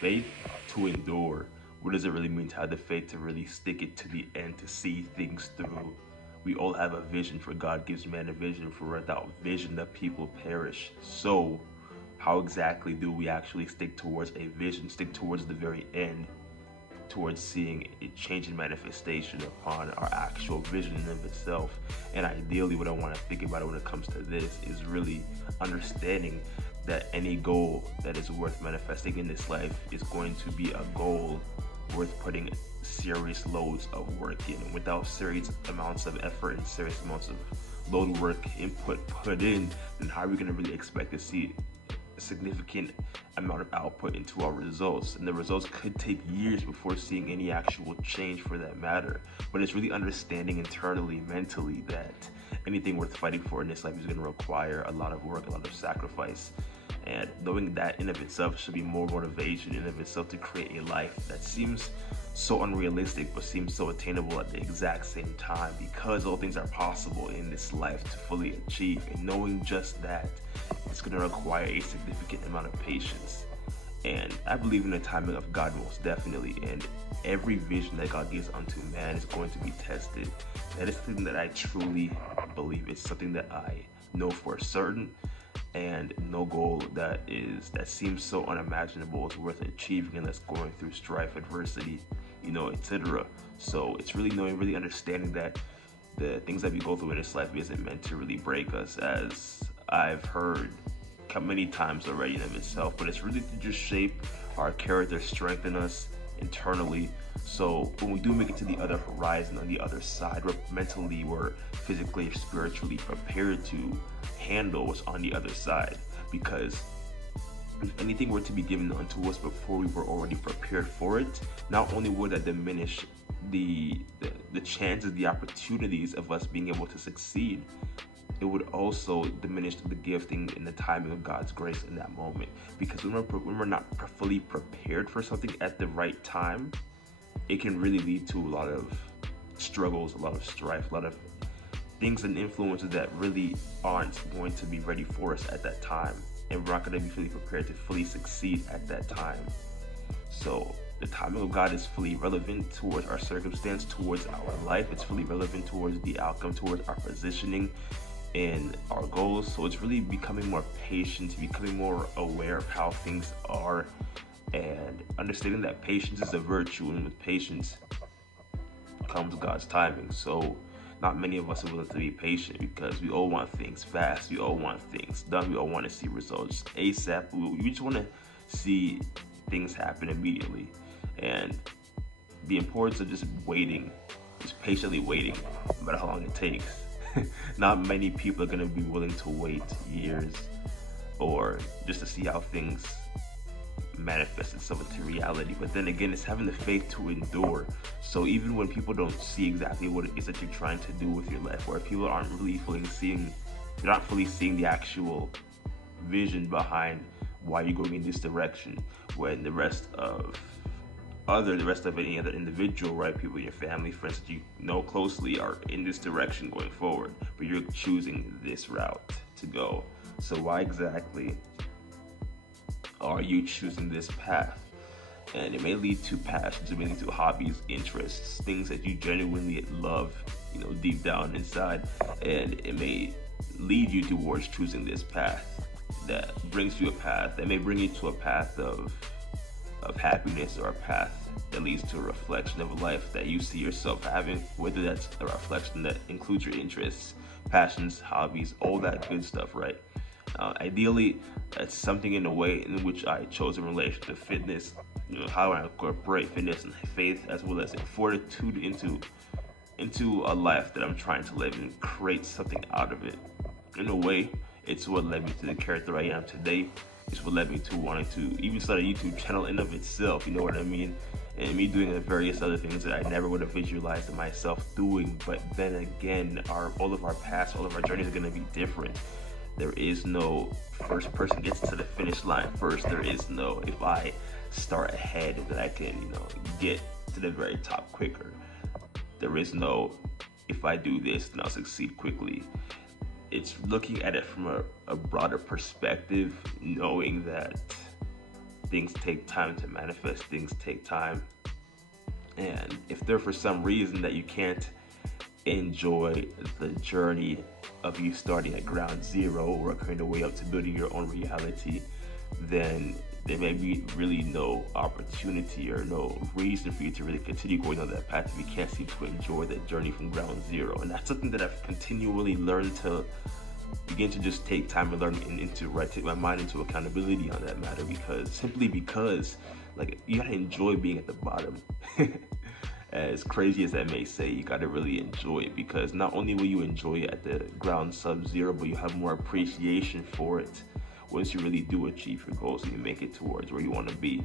faith to endure. What does it really mean to have the faith to really stick it to the end, to see things through? We all have a vision, for God gives man a vision, for without vision the people perish. So how exactly do we actually stick towards a vision, stick towards the very end, towards seeing a change in manifestation upon our actual vision in of itself? And ideally, what I want to think about when it comes to this is really understanding that any goal that is worth manifesting in this life is going to be a goal worth putting serious loads of work in. Without serious amounts of effort and serious amounts of load work input put in, then how are we going to really expect to see a significant amount of output into our results? And the results could take years before seeing any actual change, for that matter. But it's really understanding internally, mentally, that anything worth fighting for in this life is going to require a lot of work, a lot of sacrifice. And knowing that in of itself should be more motivation in of itself to create a life that seems so unrealistic but seems so attainable at the exact same time, because all things are possible in this life to fully achieve. And knowing just that, it's going to require a significant amount of patience. And I believe in the timing of God, most definitely. And every vision that God gives unto man is going to be tested. That is something that I truly believe. It's something that I know for certain. And no goal that seems so unimaginable is worth achieving unless going through strife, adversity, etc. So it's really knowing, really understanding that the things that we go through in this life isn't meant to really break us, as I've heard many times already in of itself, but it's really to just shape our character, strengthen us internally. So when we do make it to the other horizon, on the other side, we're physically, spiritually prepared to handle what's on the other side. Because if anything were to be given unto us before we were already prepared for it, not only would that diminish the chances, the opportunities of us being able to succeed, it would also diminish the gifting and the timing of God's grace in that moment. Because when we're not fully prepared for something at the right time, it can really lead to a lot of struggles, a lot of strife, a lot of things and influences that really aren't going to be ready for us at that time. And we're not going to be fully prepared to fully succeed at that time. So the timing of God is fully relevant towards our circumstance, towards our life. It's fully relevant towards the outcome, towards our positioning in our goals. So it's really becoming more patient, becoming more aware of how things are, and understanding that patience is a virtue, and with patience comes God's timing. So not many of us are willing to be patient, because we all want things fast, we all want things done, we all want to see results ASAP. We just want to see things happen immediately. And the importance of just waiting, just patiently waiting, no matter how long it takes. Not many people are going to be willing to wait years or just to see how things manifest itself into reality. But then again, it's having the faith to endure. So even when people don't see exactly what it is that you're trying to do with your life, or if people aren't really fully seeing, you're not fully seeing the actual vision behind why you're going in this direction, when the rest of any other individual, right, people in your family, friends that you know closely, are in this direction going forward, but you're choosing this route to go. So why exactly are you choosing this path? And it may lead to passions, it may lead to hobbies, interests, things that you genuinely love, deep down inside, and it may lead you towards choosing this path that brings you a path that may bring you to a path of happiness, or a path that leads to a reflection of a life that you see yourself having, whether that's a reflection that includes your interests, passions, hobbies, all that good stuff, right? Ideally, that's something in a way in which I chose in relation to fitness, how I incorporate fitness and faith as well as fortitude into a life that I'm trying to live and create something out of it. In a way, it's what led me to the character I am today. It's what led me to wanting to even start a YouTube channel in of itself, you know what I mean? And me doing the various other things that I never would have visualized myself doing. But then again, all of our paths, all of our journeys are going to be different. There is no first person gets to the finish line first. There is no, if I start ahead, that I can, get to the very top quicker. There is no, if I do this, then I'll succeed quickly. It's looking at it from a broader perspective, knowing that things take time to manifest, things take time. And if there for some reason that you can't enjoy the journey of you starting at ground zero, working your way up to building your own reality, then there may be really no opportunity or no reason for you to really continue going on that path if you can't seem to enjoy that journey from ground zero. And that's something that I've continually learned to begin to just take time and learn take my mind into accountability on that matter, because like, you gotta enjoy being at the bottom. As crazy as that may say, you gotta really enjoy it, because not only will you enjoy it at the ground sub-zero, but you have more appreciation for it once you really do achieve your goals and you make it towards where you want to be.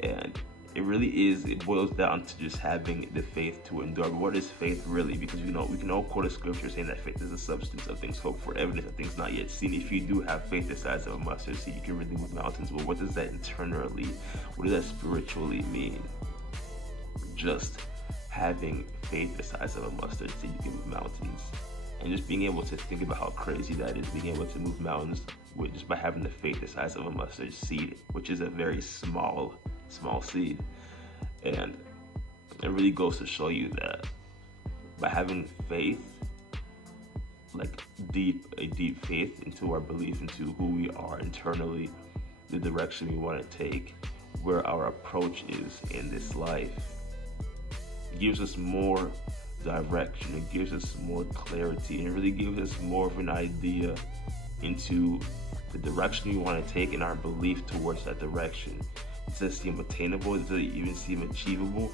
And it boils down to just having the faith to endure. But what is faith really? Because we can all quote a scripture saying that faith is the substance of things hoped for, evidence of things not yet seen. If you do have faith the size of a mustard seed, you can really move mountains. Well, what does that internally, what does that spiritually mean? Just having faith the size of a mustard seed, you can move mountains. And just being able to think about how crazy that is, being able to move mountains just by having the faith the size of a mustard seed, which is a very small seed. And it really goes to show you that by having faith, like a deep faith into our belief, into who we are internally, the direction we want to take, where our approach is in this life, it gives us more direction, it gives us more clarity, and it really gives us more of an idea into the direction we want to take and our belief towards that direction. Does it seem attainable? Does it even seem achievable?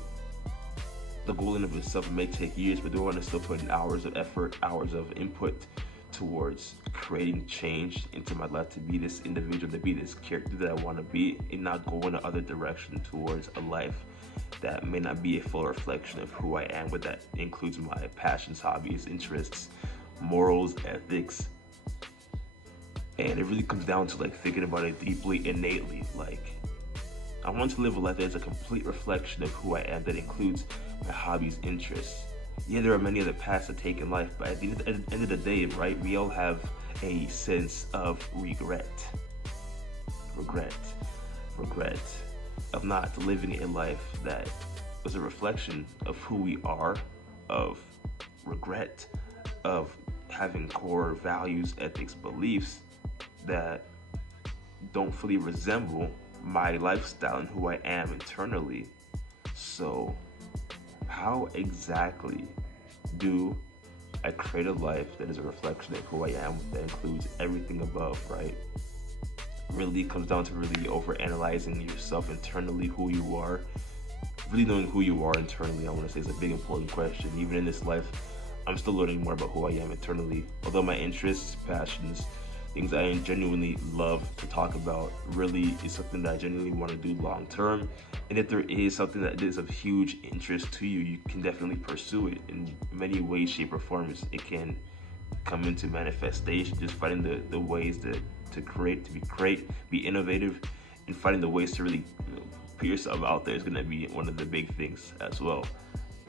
The goal in of itself may take years, but do I want to still put in hours of effort, hours of input towards creating change into my life to be this individual, to be this character that I want to be, and not go in the other direction towards a life that may not be a full reflection of who I am, but that includes my passions, hobbies, interests, morals, ethics. And it really comes down to like thinking about it deeply, innately. Like, I want to live a life that is a complete reflection of who I am, that includes my hobbies, interests. Yeah, there are many other paths to take in life, but at the end of the day, right, we all have a sense of regret of not living a life that was a reflection of who we are, of regret, of having core values, ethics, beliefs that don't fully resemble my lifestyle and who I am internally. So how exactly do I create a life that is a reflection of who I am, that includes everything above, right? Really comes down to really overanalyzing yourself internally, who you are. Really knowing who you are internally, I want to say, is a big important question. Even in this life, I'm still learning more about who I am internally. Although my interests, passions, things I genuinely love to talk about really is something that I genuinely want to do long term. And if there is something that is of huge interest to you, you can definitely pursue it in many ways, shape, or forms. It can come into manifestation, just finding the ways to create, be innovative, and finding the ways to really put yourself out there is going to be one of the big things as well.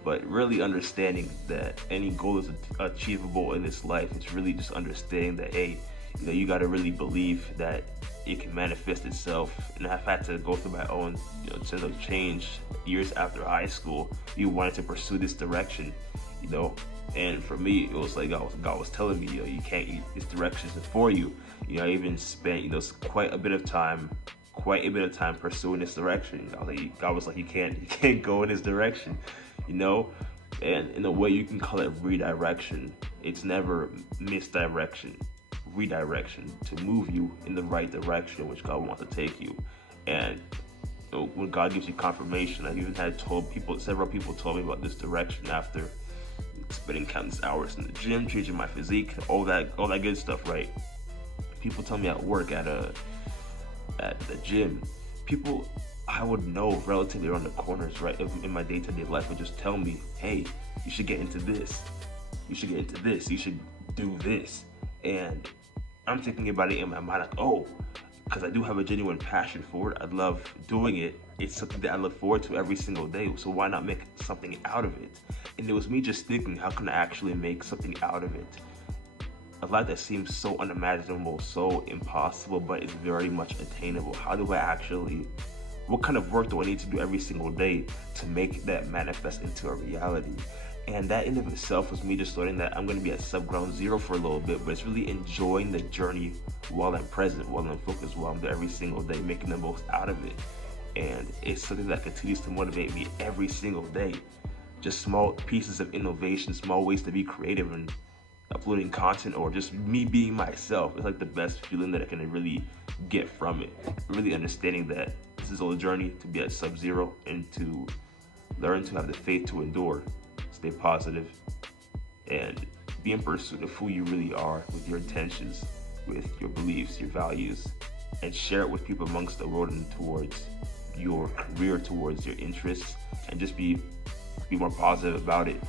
But really understanding that any goal is achievable in this life. It's really just understanding that, hey, you got to really believe that it can manifest itself. And I've had to go through my own sense of change years after high school. You wanted to pursue this direction, and for me, it was like God was telling me, you can't. This direction is for you. I even spent quite a bit of time pursuing this direction. God was like, you can't go in this direction, And in a way, you can call it redirection. It's never misdirection. Redirection to move you in the right direction in which God wants to take you. And when God gives you confirmation, I've even had several people told me about this direction after spending countless hours in the gym, changing my physique, all that good stuff, right? People tell me at work, at the gym, people I would know relatively around the corners, right, in my day-to-day life would just tell me, hey, you should get into this, you should do this. And I'm thinking about it in my mind, like, oh, because I do have a genuine passion for it. I love doing it. It's something that I look forward to every single day. So why not make something out of it? And it was me just thinking, how can I actually make something out of it? A life that seems so unimaginable, so impossible, but it's very much attainable. How do I actually What kind of work do I need to do every single day to make that manifest into a reality? And that in of itself was me just learning that I'm going to be at sub-ground zero for a little bit, but it's really enjoying the journey while I'm present, while I'm focused, while I'm there every single day, making the most out of it. And it's something that continues to motivate me every single day. Just small pieces of innovation, small ways to be creative and uploading content, or just me being myself. It's like the best feeling that I can really get from it. Really understanding that this is all a journey to be at sub-zero and to learn to have the faith to endure, stay positive, and be in pursuit of who you really are with your intentions, with your beliefs, your values, and share it with people amongst the world and towards your career, towards your interests, and just be more positive about it,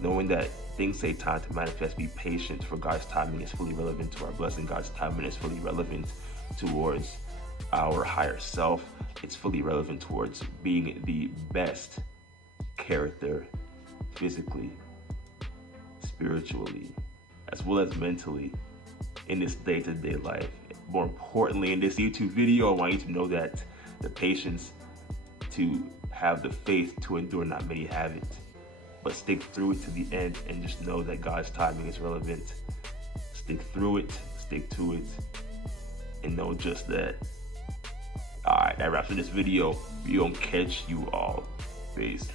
knowing that things take time to manifest. Be patient, for God's timing is fully relevant to our blessing. God's timing is fully relevant towards our higher self. It's fully relevant towards being the best character, physically, spiritually, as well as mentally, in this day-to-day life. More importantly, in this YouTube video, I want you to know that the patience to have the faith to endure, not many have it, but stick through it to the end and just know that God's timing is relevant. Stick through it, stick to it, and know just that. All right, that wraps up this video. We gonna catch you all. Peace.